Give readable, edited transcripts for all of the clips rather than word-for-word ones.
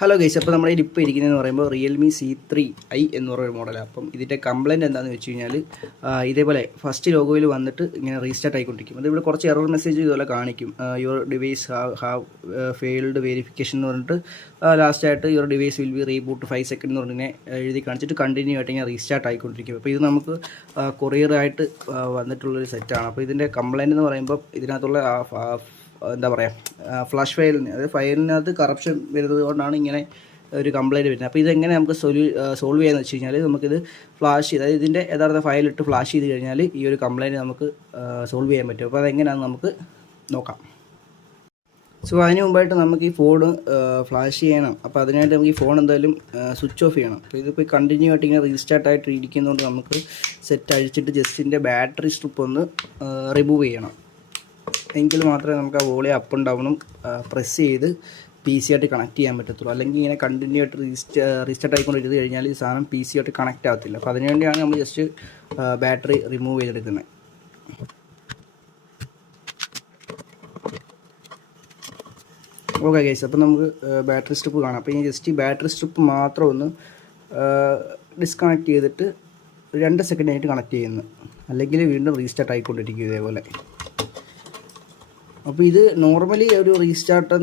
Hello guys, അപ്പോൾ നമ്മുടെ ഇപ്പോൾ ഇരിക്കുന്നതെന്ന് പറയുമ്പോൾ റിയൽമി C3i എന്ന് പറയുന്ന മോഡലാണ്. അപ്പം ഇതിൻ്റെ കംപ്ലയിൻറ്റ് എന്താണെന്ന് വെച്ച് കഴിഞ്ഞാൽ ഇതേപോലെ ഫസ്റ്റ് ലോഗോയിൽ വന്നിട്ട് ഇങ്ങനെ റീസ്റ്റാർട്ട് ആയിക്കൊണ്ടിരിക്കും. അത് ഇവിടെ കുറച്ച് എറർ മെസ്സേജ് ഇതുപോലെ കാണിക്കും. Your device have failed verification എന്ന് പറഞ്ഞിട്ട് ലാസ്റ്റായിട്ട് your device will be reboot 5 second എന്ന് പറഞ്ഞിങ്ങനെ എഴുതി കാണിച്ചിട്ട് കണ്ടിന്യൂ ആയിട്ട് ഇങ്ങനെ റീസ്റ്റാർട്ട് ആയിക്കൊണ്ടിരിക്കും. അപ്പോൾ ഇത് നമുക്ക് കൊറിയറായിട്ട് വന്നിട്ടുള്ളൊരു സെറ്റാണ്. അപ്പോൾ ഇതിൻ്റെ കംപ്ലയിൻറ്റ് എന്ന് പറയുമ്പോൾ ഇതിനകത്തുള്ള എന്താ പറയുക, ഫ്ലാഷ് ഫയലിന്, അതായത് ഫയലിനകത്ത് കറപ്ഷൻ വരുന്നത് കൊണ്ടാണ് ഇങ്ങനെ ഒരു കംപ്ലയിൻറ്റ് വരുന്നത്. അപ്പോൾ ഇതെങ്ങനെ നമുക്ക് സോൾവ് ചെയ്യാമെന്ന് വെച്ച് കഴിഞ്ഞാൽ നമുക്കിത് ഫ്ലാഷ് ചെയ്ത്, അതായത് ഇതിൻ്റെ യഥാർത്ഥ ഫയലിട്ട് ഫ്ലാഷ് ചെയ്ത് കഴിഞ്ഞാൽ ഈ ഒരു കംപ്ലയിൻറ്റ് നമുക്ക് സോൾവ് ചെയ്യാൻ പറ്റും. അപ്പോൾ അതെങ്ങനെയാണെന്ന് നമുക്ക് നോക്കാം. സോ അതിന് മുമ്പായിട്ട് നമുക്ക് ഈ ഫോൺ ഫ്ലാഷ് ചെയ്യണം. അപ്പോൾ അതിനായിട്ട് നമുക്ക് ഈ ഫോൺ എന്തായാലും സ്വിച്ച് ഓഫ് ചെയ്യണം. അപ്പോൾ ഇതിപ്പോൾ കണ്ടിന്യൂ ആയിട്ട് ഇങ്ങനെ റീസ്റ്റാർട്ട് ആയിട്ട് ഇരിക്കുന്നതുകൊണ്ട് നമുക്ക് സെറ്റ് അഴിച്ചിട്ട് ജസ്റ്റ് ഇതിൻ്റെ ബാറ്ററി സ്ട്രിപ്പ് ഒന്ന് റിമൂവ് ചെയ്യണം. എങ്കിൽ മാത്രമേ നമുക്ക് ആ വോളിയം അപ്പും ഡൗണും പ്രസ് ചെയ്ത് PC ആയിട്ട് കണക്ട് ചെയ്യാൻ പറ്റത്തുള്ളൂ. അല്ലെങ്കിൽ ഇങ്ങനെ കണ്ടിന്യൂ ആയിട്ട് റീസ്റ്റാർട്ട് ആയിക്കൊണ്ടിരുന്ന് കഴിഞ്ഞാൽ ഈ സാധനം PC ആയിട്ട് കണക്റ്റ് ആകത്തില്ല. അപ്പോൾ അതിനുവേണ്ടിയാണ് നമ്മൾ ജസ്റ്റ് ബാറ്ററി റിമൂവ് ചെയ്തെടുക്കുന്നത്. ഓക്കെ ഗൈസ്, അപ്പോൾ നമുക്ക് ബാറ്ററി സ്ട്രിപ്പ് കാണാം. അപ്പോൾ ഈ ജസ്റ്റ് ഈ ബാറ്ററി സ്ട്രിപ്പ് മാത്രം ഒന്ന് ഡിസ്കണക്ട് ചെയ്തിട്ട് 2 സെക്കൻഡ് ആയിട്ട് കണക്ട് ചെയ്യുന്നു. അല്ലെങ്കിൽ വീണ്ടും റീസ്റ്റാർട്ട് ആയിക്കൊണ്ടിരിക്കും ഇതേപോലെ. അപ്പോൾ ഇത് നോർമലി ഒരു റീസ്റ്റാർട്ട്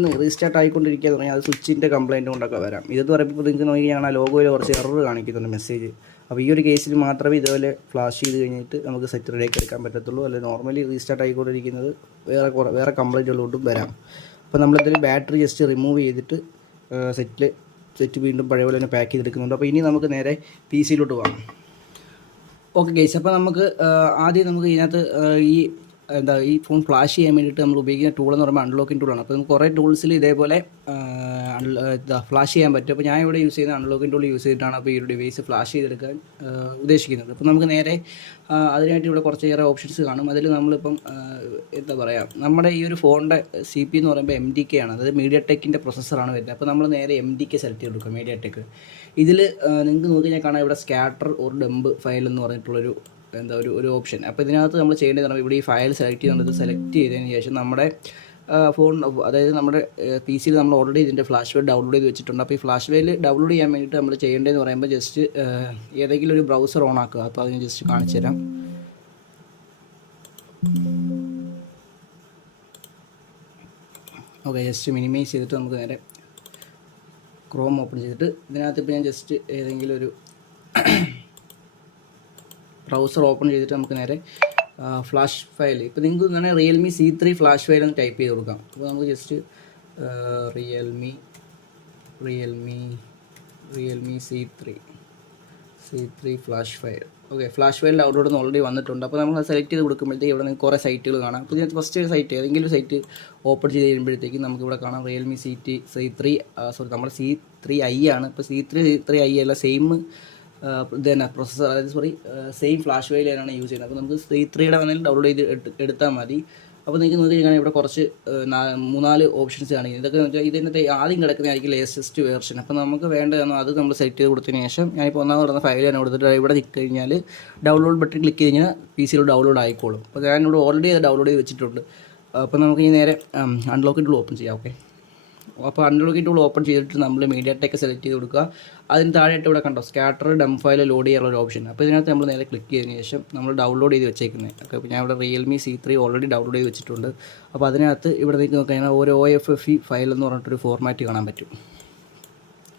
ആയിക്കൊണ്ടിരിക്കുക എന്ന് പറഞ്ഞാൽ അത് സ്വിച്ചിൻ്റെ കംപ്ലയിൻറ്റ് കൊണ്ടൊക്കെ വരാം. ഇതെന്ന് പറയുമ്പോൾ ഇപ്പോൾ നിങ്ങൾക്ക് നോക്കിയാണ് ആ ലോഗോയിൽ കുറച്ച് എറർ കാണിക്കുന്നുണ്ട് മെസ്സേജ്. അപ്പോൾ ഈ ഒരു കേസിൽ മാത്രമേ ഇതുപോലെ ഫ്ലാഷ് ചെയ്ത് കഴിഞ്ഞിട്ട് നമുക്ക് സെറ്റ് റെഡിയാക്കി എടുക്കാൻ പറ്റത്തുള്ളൂ. അല്ലെങ്കിൽ നോർമലി റീസ്റ്റാർട്ട് ആയിക്കൊണ്ടിരിക്കുന്നത് വേറെ കംപ്ലയിൻറ്റുകളോട്ടും വരാം. അപ്പോൾ നമ്മളിതിൽ ബാറ്ററി ജസ്റ്റ് റിമൂവ് ചെയ്തിട്ട് സെറ്റ് വീണ്ടും പഴയ പോലെ തന്നെ പാക്ക് ചെയ്തെടുക്കുന്നുണ്ട്. അപ്പോൾ ഇനി നമുക്ക് നേരെ PC-യിലോട്ട് പോകാം. ഓക്കെ ഗൈസ്, അപ്പോൾ നമുക്ക് ആദ്യം നമുക്ക് ഇതിനകത്ത് ഈ ഫോൺ ഫ്ലാഷ് ചെയ്യാൻ വേണ്ടിയിട്ട് നമ്മൾ ഉപയോഗിക്കുന്ന ടൂൾ എന്ന് പറയുമ്പോൾ അൺലോക്കിംഗ് ടൂളാണ്. അപ്പോൾ നമുക്ക് കുറേ ടൂൾസിൽ ഇതേപോലെ ഫ്ലാഷ് ചെയ്യാൻ പറ്റും. അപ്പോൾ ഞാൻ ഇവിടെ യൂസ് ചെയ്യുന്ന അൺലോക്കിംഗ് ടൂൾ യൂസ് ചെയ്തിട്ടാണ് അപ്പോൾ ഈ ഒരു ഡിവൈസ് ഫ്ലാഷ് ചെയ്തെടുക്കാൻ ഉദ്ദേശിക്കുന്നത്. അപ്പോൾ നമുക്ക് നേരെ അതിനായിട്ട് ഇവിടെ കുറച്ചേറെ ഓപ്ഷൻസ് കാണും. അതിൽ നമ്മളിപ്പം എന്താ പറയുക, നമ്മുടെ ഈ ഒരു ഫോണിൻ്റെ CPU എന്ന് പറയുമ്പോൾ MTK ആണ്, അതായത് മീഡിയടെക്കിൻ്റെ പ്രൊസസ്സറാണ് വരുന്നത്. അപ്പോൾ നമ്മൾ നേരെ MTK സെലക്ട് ചെയ്ത് കൊടുക്കുക, മീഡിയടെക്ക്. ഇതിൽ നിങ്ങൾക്ക് നോക്കി കഴിഞ്ഞാൽ കാണാം ഇവിടെ സ്കാറ്റർ ഓർ ഡംപ് ഫയൽ എന്ന് പറഞ്ഞിട്ടുള്ളൊരു ഒരു ഓപ്ഷൻ. അപ്പോൾ ഇതിനകത്ത് നമ്മൾ ചെയ്യേണ്ടത് ഇവിടെ ഈ ഫയൽ സെലക്ട് ചെയ്യുന്നത് സെലക്ട് ചെയ്തതിന് ശേഷം നമ്മുടെ ഫോൺ, അതായത് നമ്മുടെ PC-യിൽ നമ്മൾ ഓൾറെഡി ഇതിൻ്റെ ഫ്ലാഷ് ഫയൽ ഡൗൺലോഡ് ചെയ്ത് വെച്ചിട്ടുണ്ട്. അപ്പോൾ ഈ ഫ്ലാഷ് ഫയൽ ഡൗൺലോഡ് ചെയ്യാൻ വേണ്ടിയിട്ട് നമ്മൾ ചെയ്യേണ്ടതെന്ന് പറയുമ്പോൾ ജസ്റ്റ് ഏതെങ്കിലും ഒരു ബ്രൗസർ ഓൺ ആക്കുക. അപ്പോൾ അതിന് ജസ്റ്റ് കാണിച്ചു തരാം. ഓക്കെ, ജസ്റ്റ് മിനിമൈസ് ചെയ്തിട്ട് നമുക്ക് നേരെ ക്രോം ഓപ്പൺ ചെയ്തിട്ട് ഇതിനകത്ത് ഇപ്പോൾ ഞാൻ ജസ്റ്റ് ഏതെങ്കിലും ഒരു ബ്രൗസർ ഓപ്പൺ ചെയ്തിട്ട് നമുക്ക് നേരെ ഫ്ലാഷ് ഫയൽ, ഇപ്പോൾ നിങ്ങൾക്ക് ഇങ്ങനെ റിയൽമി C3 ഫ്ലാഷ് ഫയൽ എന്ന് ടൈപ്പ് ചെയ്ത് കൊടുക്കാം. അപ്പോൾ നമുക്ക് just Realme C3 flash file. Okay, flash file download ഒന്ന് ഓൾറെഡി വന്നിട്ടുണ്ട്. അപ്പോൾ നമ്മൾ സെലക്ട് ചെയ്ത് കൊടുക്കുമ്പോഴത്തേക്ക് ഇവിടെ നിങ്ങൾക്ക് കുറേ സൈറ്റുകൾ കാണാം. അപ്പോൾ ഇതിനകത്ത് ഫസ്റ്റ് സൈറ്റ്, ഏതെങ്കിലും ഒരു സൈറ്റ് ഓപ്പൺ ചെയ്ത് കഴിയുമ്പോഴത്തേക്ക് നമുക്കിവിടെ കാണാം റിയൽമി C3 നമ്മുടെ C3i ആണ്. ഇപ്പോൾ C3i അല്ല, സെയിം ഇത് തന്നെ പ്രൊസസ്സർ, അതായത് സെയിം ഫ്ലാഷ് ഫയൽ തന്നെയാണ് യൂസ് ചെയ്യുന്നത്. അപ്പോൾ നമുക്ക് C3യുടെ വേണമെങ്കിലും ഡൗൺലോഡ് ചെയ്ത് എടുത്താൽ മതി. അപ്പോൾ നിങ്ങൾക്ക് നോക്കി കഴിഞ്ഞാൽ ഇവിടെ കുറച്ച് 3-4 ഓപ്ഷൻസ് കാണിക്കുന്നത്. ഇതൊക്കെ വെച്ചാൽ ഇതിനകത്ത് ആദ്യം കിടക്കുന്നതായിരിക്കും ലേറ്റസ്റ്റ് വേർഷൻ. അപ്പോൾ നമുക്ക് വേണ്ടതെന്നോ അത് നമ്മൾ സെലക്ട് ചെയ്ത് കൊടുത്തതിന് ശേഷം ഞാനിപ്പോൾ ഒന്നാമത് കിടന്ന ഫയൽ തന്നെ കൊടുത്തിട്ട് ഇവിടെ നിൽക്കി കഴിഞ്ഞാൽ ഡൗൺലോഡ് ബട്ടൺ ക്ലിക്ക് ചെയ്ത് കഴിഞ്ഞാൽ PC-യിൽ ഡൗൺലോഡ് ആയിക്കോളും. അപ്പോൾ ഞാനിവിടെ ഓൾറെഡി അത് ഡൗൺലോഡ് ചെയ്ത് വെച്ചിട്ടുണ്ട്. അപ്പോൾ നമുക്ക് ഈ നേരെ അൺലോക്കിംഗ് ടൂൾ ഓപ്പൺ ചെയ്യാം. ഓക്കെ, അപ്പോൾ അൺലോക്കിംഗ് ടൂൾ ഓപ്പൺ ചെയ്തിട്ട് നമ്മൾ മീഡിയടെക്ക് സെലക്ട് ചെയ്ത് കൊടുക്കുക. അതിന് താഴെയായിട്ട് ഇവിടെ കണ്ടോ സ്കാറ്റർ ഡംപ് ഫയൽ ലോഡ് ചെയ്യാനുള്ള ഒരു ഓപ്ഷൻ. അപ്പോൾ ഇതിനകത്ത് നമ്മൾ നേരെ ക്ലിക്ക് ചെയ്തതിന് ശേഷം നമ്മൾ ഡൗൺലോഡ് ചെയ്ത് വെച്ചേക്കുന്നത്. ഓക്കെ, അപ്പോൾ ഞാൻ ഇവിടെ റിയൽമി C3 ഓൾറെഡി ഡൗൺലോഡ് ചെയ്ത് വെച്ചിട്ടുണ്ട്. അപ്പോൾ അതിനകത്ത് ഇവിടെ നിങ്ങൾക്ക് നോക്കിക്കഴിഞ്ഞാൽ ഒരു OFFE ഫയൽ എന്ന് പറഞ്ഞിട്ടൊരു ഫോർമാറ്റ് കാണാൻ പറ്റും.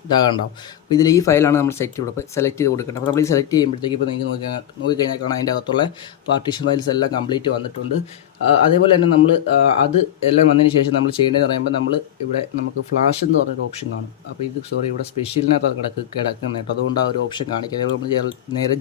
ഇതാകണ്ടാവും. അപ്പോൾ ഇതിൽ ഈ ഫയലാണ് നമ്മൾ സെലക്ട് ചെയ്ത് കൊടുക്കേണ്ടത്. അപ്പോൾ നമ്മൾ ഈ സെലക്ട് ചെയ്യുമ്പോഴത്തേക്ക് ഇപ്പോൾ നിങ്ങൾക്ക് നോക്കിക്കഴിഞ്ഞാൽ കാണാം അതിൻ്റെ അകത്തുള്ള പാർട്ടീഷൻ ഫയൽസ് എല്ലാം കംപ്ലീറ്റ് വന്നിട്ടുണ്ട്. അതേപോലെ തന്നെ നമ്മൾ അത് എല്ലാം വന്നതിന് ശേഷം നമ്മൾ ചെയ്യേണ്ടതെന്ന് പറയുമ്പോൾ നമ്മൾ ഇവിടെ നമുക്ക് ഫ്ലാഷ് എന്ന് പറഞ്ഞൊരു ഓപ്ഷൻ കാണും. അപ്പോൾ ഇത് ഇവിടെ സ്പെഷ്യലിനകത്ത് കിടക്കുന്ന കേട്ടോ, അതുകൊണ്ട് ആ ഒരു ഓപ്ഷൻ കാണിക്കുക. അതേപോലെ നമ്മൾ നേരെ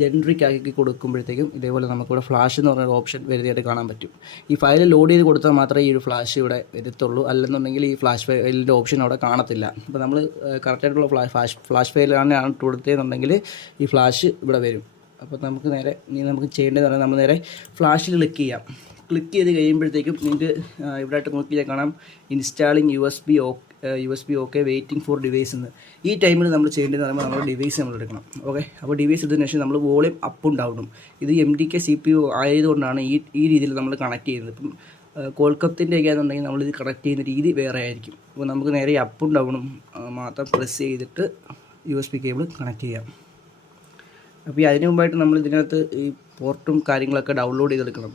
ജനറിക് ആക്കി കൊടുക്കുമ്പോഴത്തേക്കും ഇതേപോലെ നമുക്കിവിടെ ഫ്ലാഷ് എന്ന് പറഞ്ഞൊരു ഓപ്ഷൻ വരുന്നതായിട്ട് കാണാൻ പറ്റും. ഈ ഫയൽ ലോഡ് ചെയ്ത് കൊടുത്താൽ മാത്രമേ ഈ ഒരു ഫ്ലാഷ് ഇവിടെ വരത്തുള്ളൂ, അല്ലെന്നുണ്ടെങ്കിൽ ഈ ഫ്ലാഷ് ഫയലിൻ്റെ ഓപ്ഷൻ അവിടെ കാണത്തില്ല. അപ്പോൾ നമ്മൾ കറക്റ്റായിട്ടുള്ള ഫ്ലാഷ് ഫയലാണ് കൊടുത്തതെന്നുണ്ടെങ്കിൽ ഈ ഫ്ലാഷ് ഇവിടെ വരും. അപ്പോൾ നമുക്ക് ചെയ്യേണ്ടതെന്ന് പറഞ്ഞാൽ നമ്മൾ നേരെ ഫ്ലാഷിൽ ക്ലിക്ക് ചെയ്ത് കഴിയുമ്പോഴത്തേക്കും നിങ്ങൾക്ക് ഇവിടെ ആയിട്ട് നോക്കിയാൽ കാണാം installing USB okay waiting for device എന്ന്. ഈ ടൈമിൽ നമ്മൾ ചെയ്യേണ്ടതെന്ന് പറയുമ്പോൾ നമ്മുടെ ഡിവൈസ് നമ്മൾ എടുക്കണം. ഓക്കെ, അപ്പോൾ ഡിവൈസ് എടുത്തതിന് ശേഷം നമ്മൾ വോളിയം അപ്പും ഡൗണും, ഇത് MTK CPU ആയതുകൊണ്ടാണ് ഈ രീതിയിൽ നമ്മൾ കണക്ട് ചെയ്യുന്നത്. ഇപ്പം കോൾക്കത്തിൻ്റെ ഒക്കെ ആണെന്നുണ്ടെങ്കിൽ നമ്മളിത് കണക്ട് ചെയ്യുന്ന രീതി വേറെ ആയിരിക്കും. അപ്പോൾ നമുക്ക് നേരെ അപ്പും ഡൗണും മാത്രം പ്രസ് ചെയ്തിട്ട് USB കേബിൾ കണക്ട് ചെയ്യാം. അപ്പോൾ അതിന് മുമ്പായിട്ട് നമ്മൾ ഇതിനകത്ത് ഈ പോർട്ടും കാര്യങ്ങളൊക്കെ ഡൗൺലോഡ് ചെയ്തെടുക്കണം.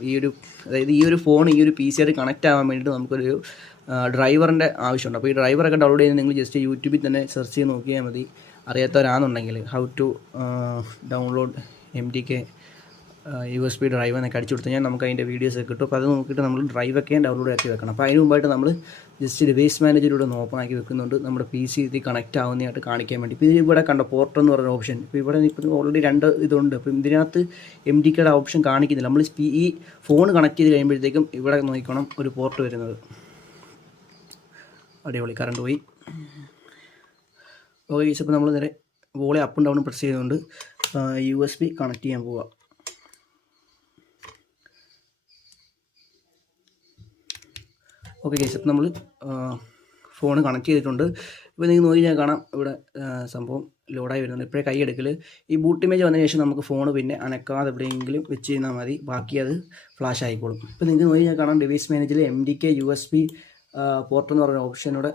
അതായത് ഈ ഒരു ഫോൺ ഈ ഒരു PC ആയിട്ട് കണക്റ്റ് ആവാൻ വേണ്ടിയിട്ട് നമുക്കൊരു ഡ്രൈവറിൻ്റെ ആവശ്യമുണ്ട്. അപ്പോൾ ഈ ഡ്രൈവറൊക്കെ ഡൗൺലോഡ് ചെയ്ത് നിങ്ങൾ ജസ്റ്റ് യൂട്യൂബിൽ തന്നെ സെർച്ച് ചെയ്ത് നോക്കിയാൽ മതി. അറിയാത്തവരാണെന്നുണ്ടെങ്കിൽ how to download MTK USB drive എന്നൊക്കെ അടിച്ചു കൊടുത്തു കഴിഞ്ഞാൽ നമുക്ക് അതിൻ്റെ വീഡിയോസൊക്കെ കിട്ടും. അപ്പോൾ അത് നോക്കിയിട്ട് നമ്മൾ ഡ്രൈവൊക്കെ ഡൗൺലോഡ് ആക്കി വെക്കണം. അപ്പോൾ അതിന് മുമ്പായിട്ട് നമ്മൾ ജസ്റ്റ് ഡിവൈസ് മാനേജറിലൂടെ ഒന്ന് ഓപ്പൺ ആക്കി വെക്കുന്നുണ്ട്, നമ്മുടെ PC ഇതിൽ കണക്റ്റ് ആവുന്നതായിട്ട് കാണിക്കാൻ വേണ്ടി. ഇപ്പോൾ ഇവിടെ കണ്ട പോർട്ട് എന്ന് പറയുന്ന ഓപ്ഷൻ, ഇപ്പോൾ ഇവിടെ ഇപ്പോൾ ഓൾറെഡി 2 ഇതുണ്ട്. അപ്പോൾ ഇതിനകത്ത് MTKയുടെ ഓപ്ഷൻ കാണിക്കുന്നില്ല. നമ്മൾ ഈ ഫോൺ കണക്ട് ചെയ്ത് കഴിയുമ്പോഴത്തേക്കും ഇവിടെ നോക്കണം ഒരു പോർട്ട് വരുന്നത്. അടിപൊളി, കറണ്ട് പോയി. ഓക്കെ, ഇപ്പോൾ നമ്മൾ നേരെ വോളി അപ്പും ഡൗണും പ്രസ് ചെയ്തുകൊണ്ട് USB കണക്ട് ചെയ്യാൻ പോവുക. ഓക്കെ ഗൈസ്, അപ്പോൾ നമ്മൾ ഫോൺ കണക്ട് ചെയ്തിട്ടുണ്ട്. ഇപ്പോൾ നിങ്ങൾക്ക് നോക്കി ഞാൻ കാണാം ഇവിടെ സംഭവം ലോഡായി വരുന്നുണ്ട്. ഇപ്പോഴേ കൈ എടുക്കൽ ഈ ബൂട്ട് ഇമേജ് വന്നതിന് ശേഷം നമുക്ക് ഫോൺ പിന്നെ അനക്കാതെ എവിടെയെങ്കിലും വെച്ച് കഴിഞ്ഞാൽ മതി, ബാക്കി അത് ഫ്ലാഷ് ആയിക്കോളും. ഇപ്പോൾ നിങ്ങൾക്ക് നോക്കി ഞാൻ കാണാം ഡിവൈസ് മാനേജറിൽ MTK USB പോർട്ട് എന്ന് പറയുന്ന ഓപ്ഷനോടെ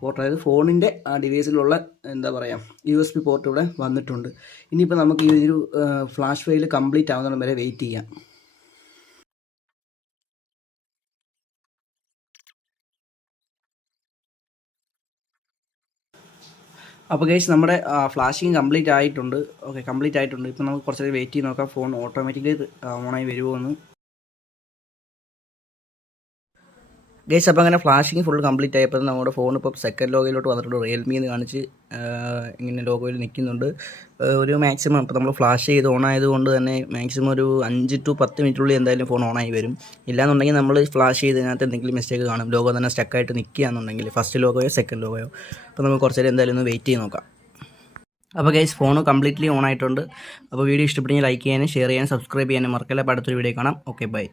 പോർട്ട്, അതായത് ഫോണിൻ്റെ ആ ഡിവൈസിലുള്ള എന്താ പറയുക USB പോർട്ട് ഇവിടെ വന്നിട്ടുണ്ട്. ഇനിയിപ്പോൾ നമുക്ക് ഈ ഒരു ഫ്ലാഷ് ഫയൽ കംപ്ലീറ്റ് ആവുന്നിടം വരെ വെയിറ്റ് ചെയ്യാം. അപ്പോൾ ഗൈസ് നമ്മുടെ ഫ്ലാഷിങ് കംപ്ലീറ്റ് ആയിട്ടുണ്ട്. ഓക്കെ, കംപ്ലീറ്റ് ആയിട്ടുണ്ട്. ഇപ്പോൾ നമുക്ക് കുറച്ച് വെയിറ്റ് ചെയ്ത് നോക്കാം ഫോൺ ഓട്ടോമാറ്റിക്കലി ഓണായി വരുമോ എന്ന്. ഗൈസ്, അപ്പോൾ അങ്ങനെ ഫ്ലാഷിങ് ഫുൾ കംപ്ലീറ്റ് ആയപ്പോൾ നമ്മുടെ ഫോൺ ഇപ്പോൾ സെക്കൻഡ് ലോഗോയിലോട്ട് വന്നിട്ടുണ്ട്. റിയൽമി എന്ന് കാണിച്ച് ഇങ്ങനെ ലോഗോയിൽ നിൽക്കുന്നുണ്ട്. ഒരു മാക്സിമം ഇപ്പോൾ നമ്മൾ ഫ്ലാഷ് ചെയ്ത് ഓൺ ആയതുകൊണ്ട് തന്നെ മാക്സിമം ഒരു 5 to 10 മിനിറ്റുള്ളിൽ എന്തായാലും ഫോൺ ഓണായി വരും. ഇല്ലാന്നുണ്ടെങ്കിൽ നമ്മൾ ഫ്ലാഷ് ചെയ്തതിനകത്ത് എന്തെങ്കിലും മിസ്റ്റേക്ക് കാണും, ലോഗോ തന്നെ സ്റ്റക്കായിട്ട് നിൽക്കുകയാണെന്നുണ്ടെങ്കിൽ, ഫസ്റ്റ് ലോഗോയോ സെക്കൻഡ് ലോഗോയോ. അപ്പോൾ നമുക്ക് കുറച്ച് നേരം എന്തായാലും ഒന്ന് വെയിറ്റ് ചെയ്ത് നോക്കാം. അപ്പോൾ ഗൈസ്, ഫോൺ കംപ്ലീറ്റ്ലി ഓൺ ആയിട്ടുണ്ട്. അപ്പോൾ വീഡിയോ ഇഷ്ടപ്പെട്ടെങ്കിൽ ലൈക്ക് ചെയ്യാനും ഷെയർ ചെയ്യാനും സബ്സ്ക്രൈബ് ചെയ്യാനും മറക്കല്ല. അപ്പോൾ അടുത്തൊരു വീഡിയോ കാണാം. Okay, by.